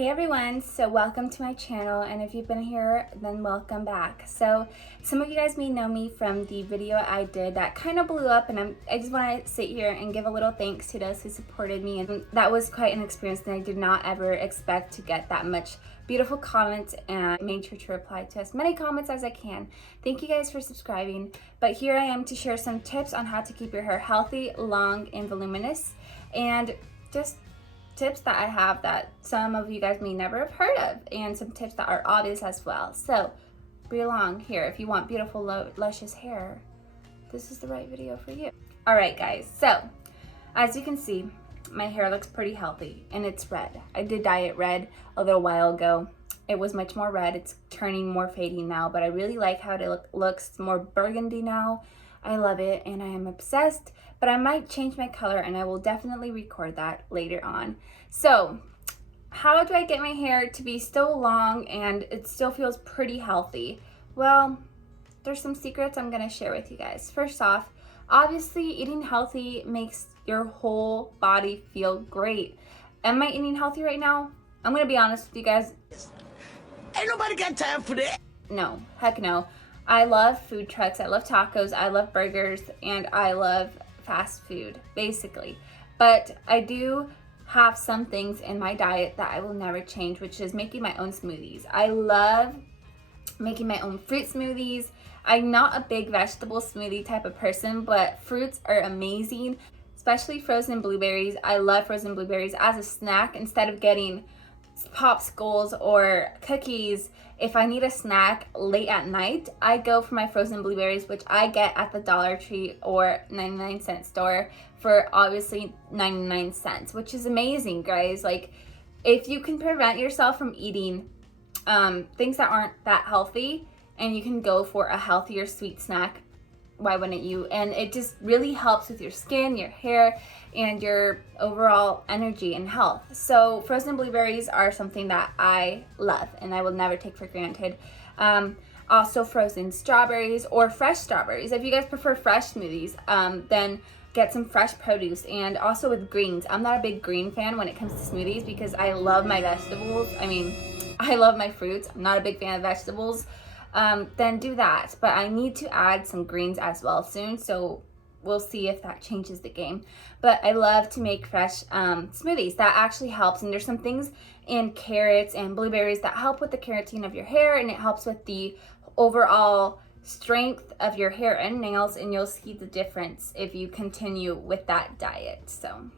Hey everyone, so welcome to my channel, and if you've been here, then welcome back. So some of you guys may know me from the video I did that kind of blew up, and I just want to sit here and give a little thanks to those who supported me, and that was quite an experience, and I did not ever expect to get that much beautiful comments, and I made sure to reply to as many comments as I can. Thank you guys for subscribing, but here I am to share some tips on how to keep your hair healthy, long, and voluminous, and just tips that I have that some of you guys may never have heard of, and some tips that are obvious as well. So be along here if you want beautiful, luscious hair. This is the right video for you. All right, guys. So as you can see, my hair looks pretty healthy, and it's red. I did dye it red a little while ago. It was much more red. It's turning more fading now, but I really like how it looks more burgundy now. I love it, and I am obsessed, but I might change my color, and I will definitely record that later on. So how do I get my hair to be still long and it still feels pretty healthy? Well, there's some secrets I'm gonna share with you guys. First off, obviously eating healthy makes your whole body feel great. Am I eating healthy right now? I'm gonna be honest with you guys. Ain't nobody got time for that. No, heck no. I love food trucks, I love tacos, I love burgers, and I love fast food, basically. But I do have some things in my diet that I will never change, which is making my own smoothies. I love making my own fruit smoothies. I'm not a big vegetable smoothie type of person, but fruits are amazing, especially frozen blueberries. I love frozen blueberries as a snack instead of getting popsicles or cookies. If I need a snack late at night, I go for my frozen blueberries, which I get at the Dollar Tree or 99-cent store for obviously 99 cents, which is amazing, guys. Like, if you can prevent yourself from eating things that aren't that healthy, and you can go for a healthier sweet snack, why wouldn't you? And it just really helps with your skin, your hair, and your overall energy and health. So frozen blueberries are something that I love and I will never take for granted. Also frozen strawberries or fresh strawberries. If you guys prefer fresh smoothies, then get some fresh produce. And also with greens. I'm not a big green fan when it comes to smoothies because I love my vegetables. I mean, I love my fruits. I'm not a big fan of vegetables. Then do that. But I need to add some greens as well soon, so we'll see if that changes the game. But I love to make fresh smoothies. That actually helps, and there's some things in carrots and blueberries that help with the keratin of your hair, and it helps with the overall strength of your hair and nails, and you'll see the difference if you continue with that diet. So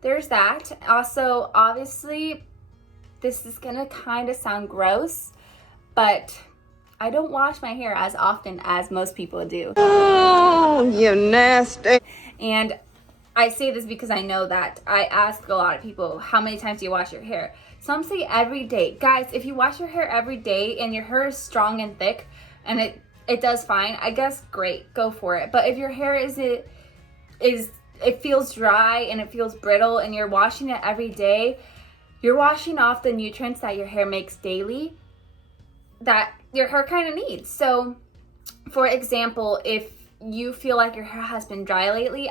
there's that. Also, obviously, this is gonna kind of sound gross, but I don't wash my hair as often as most people do. Oh, you nasty. And I say this because I know that I ask a lot of people, how many times do you wash your hair? Some say every day. Guys, if you wash your hair every day and your hair is strong and thick and it does fine, I guess great, go for it. But if your hair it feels dry and it feels brittle and you're washing it every day, you're washing off the nutrients that your hair makes daily that your hair kind of needs. So for example, if you feel like your hair has been dry lately,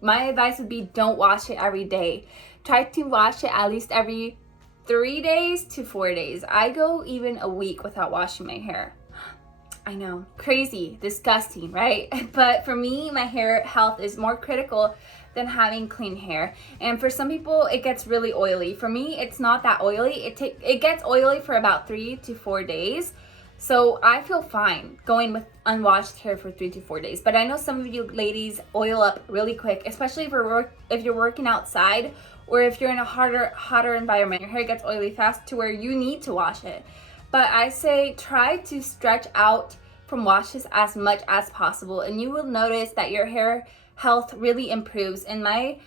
my advice would be don't wash it every day. Try to wash it at least every 3 days to 4 days. I go even a week without washing my hair. I know, crazy, disgusting, right? But for me, my hair health is more critical than having clean hair. And for some people, it gets really oily. For me, it's not that oily. It gets oily for about 3 to 4 days. So I feel fine going with unwashed hair for 3 to 4 days. But I know some of you ladies oil up really quick, especially if you're working outside or if you're in a hotter environment. Your hair gets oily fast to where you need to wash it. But I say try to stretch out from washes as much as possible, and you will notice that your hair health really improves. In my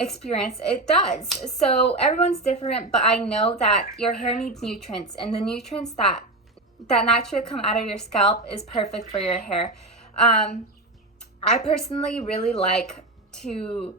experience, it does. So everyone's different, but I know that your hair needs nutrients, and the nutrients that naturally come out of your scalp is perfect for your hair. I personally really like to,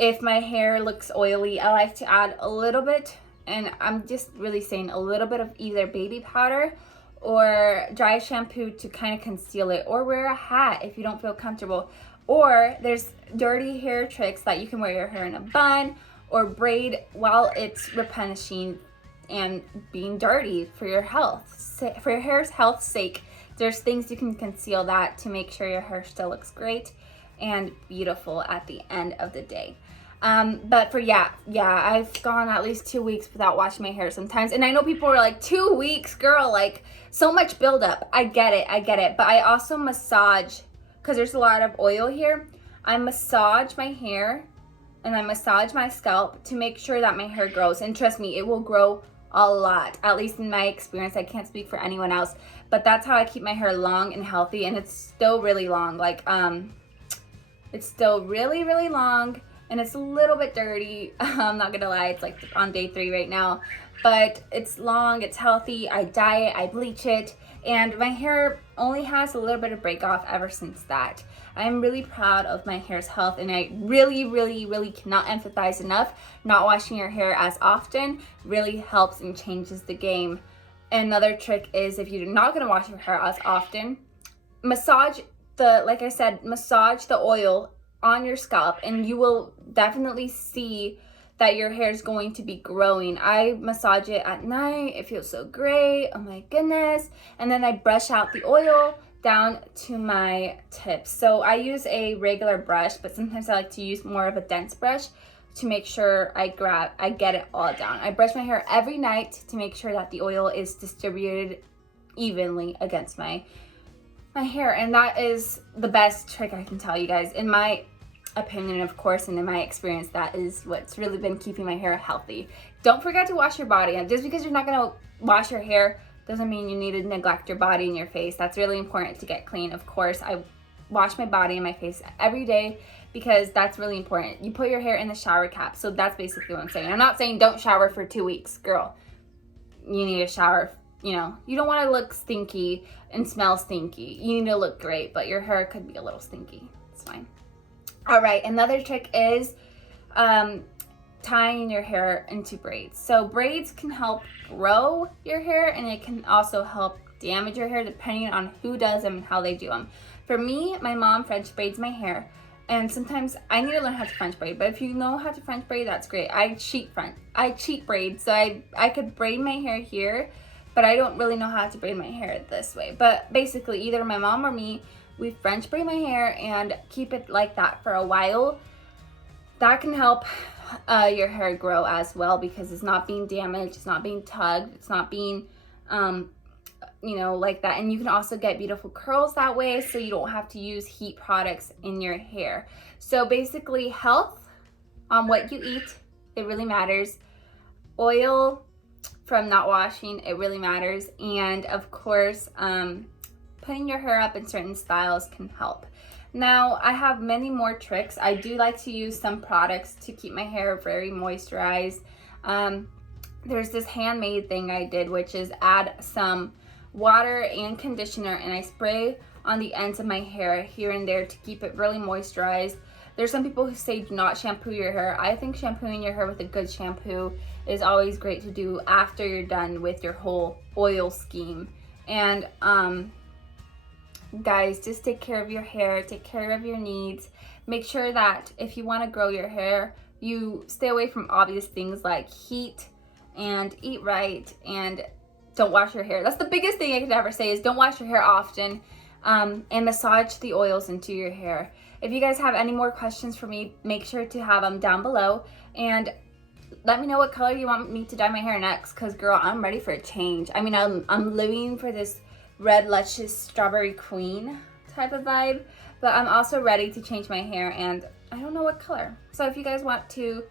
if my hair looks oily, I like to add a little bit, and I'm just really saying a little bit of either baby powder or dry shampoo to kind of conceal it, or wear a hat if you don't feel comfortable. Or there's dirty hair tricks that you can wear your hair in a bun or braid while it's replenishing and being dirty for your health. For your hair's health's sake, there's things you can conceal that to make sure your hair still looks great and beautiful at the end of the day. But for yeah, I've gone at least 2 weeks without washing my hair sometimes. And I know people are like, 2 weeks, girl, like so much buildup. I get it. But I also massage, because there's a lot of oil here. I massage my hair and I massage my scalp to make sure that my hair grows. And trust me, it will grow a lot, at least in my experience. I can't speak for anyone else, but that's how I keep my hair long and healthy. And it's still really long. Like, it's still really, really long. And it's a little bit dirty. I'm not gonna lie, it's like on day 3 right now. But it's long, it's healthy, I dye it, I bleach it, and my hair only has a little bit of break off ever since that. I'm really proud of my hair's health, and I really, really, really cannot emphasize enough, not washing your hair as often really helps and changes the game. Another trick is, if you're not gonna wash your hair as often, massage like I said, massage the oil on your scalp, and you will definitely see that your hair is going to be growing. I massage it at night. It feels so great. Oh my goodness. And then I brush out the oil down to my tips. So I use a regular brush, but sometimes I like to use more of a dense brush to make sure I get it all down. I brush my hair every night to make sure that the oil is distributed evenly against my hair. And that is the best trick I can tell you guys. In my opinion, of course, and in my experience, that is what's really been keeping my hair healthy. Don't forget to wash your body. And just because you're not gonna wash your hair doesn't mean you need to neglect your body and your face. That's really important to get clean. Of course, I wash my body and my face every day because that's really important. You put your hair in the shower cap. So that's basically what I'm saying. I'm not saying don't shower for 2 weeks. Girl, you need a shower. You know, you don't want to look stinky and smell stinky. You need to look great, but your hair could be a little stinky. It's fine. All right, another trick is tying your hair into braids. So braids can help grow your hair, and it can also help damage your hair depending on who does them and how they do them. For me, my mom French braids my hair, and sometimes I need to learn how to French braid, but if you know how to French braid, that's great. I cheat braid, so I could braid my hair here, but I don't really know how to braid my hair this way. But basically, either my mom or me, we French braid my hair and keep it like that for a while. That can help your hair grow as well, because it's not being damaged, it's not being tugged, it's not being, like that. And you can also get beautiful curls that way, so you don't have to use heat products in your hair. So basically, health on what you eat, it really matters. Oil from not washing, it really matters. And of course, putting your hair up in certain styles can help. Now, I have many more tricks. I do like to use some products to keep my hair very moisturized. There's this handmade thing I did, which is add some water and conditioner, and I spray on the ends of my hair here and there to keep it really moisturized. There's some people who say do not shampoo your hair. I think shampooing your hair with a good shampoo is always great to do after you're done with your whole oil scheme. And guys, just take care of your hair, take care of your needs. Make sure that if you want to grow your hair, you stay away from obvious things like heat, and eat right, and don't wash your hair. That's the biggest thing I could ever say, is don't wash your hair often, and massage the oils into your hair. If you guys have any more questions for me, make sure to have them down below, and let me know what color you want me to dye my hair next, because girl, I'm ready for a change. I mean, I'm living for this red luscious strawberry queen type of vibe, but I'm also ready to change my hair, and I don't know what color. So if you guys want to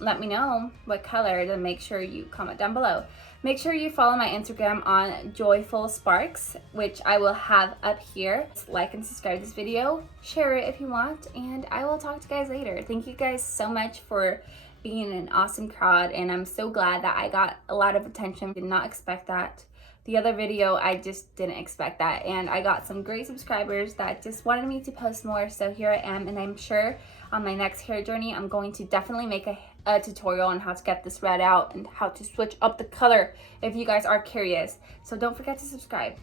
let me know what color, then make sure you comment down below. Make sure you follow my Instagram on Joyful Sparks, which I will have up here. Like and subscribe to this video, share it if you want, and I will talk to you guys later. Thank you guys so much for being an awesome crowd, and I'm so glad that I got a lot of attention. Did not expect that. The other video, I just didn't expect that, and I got some great subscribers that just wanted me to post more, so here I am. And I'm sure on my next hair journey, I'm going to definitely make a tutorial on how to get this red out and how to switch up the color if you guys are curious. So don't forget to subscribe.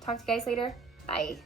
Talk to you guys later. Bye.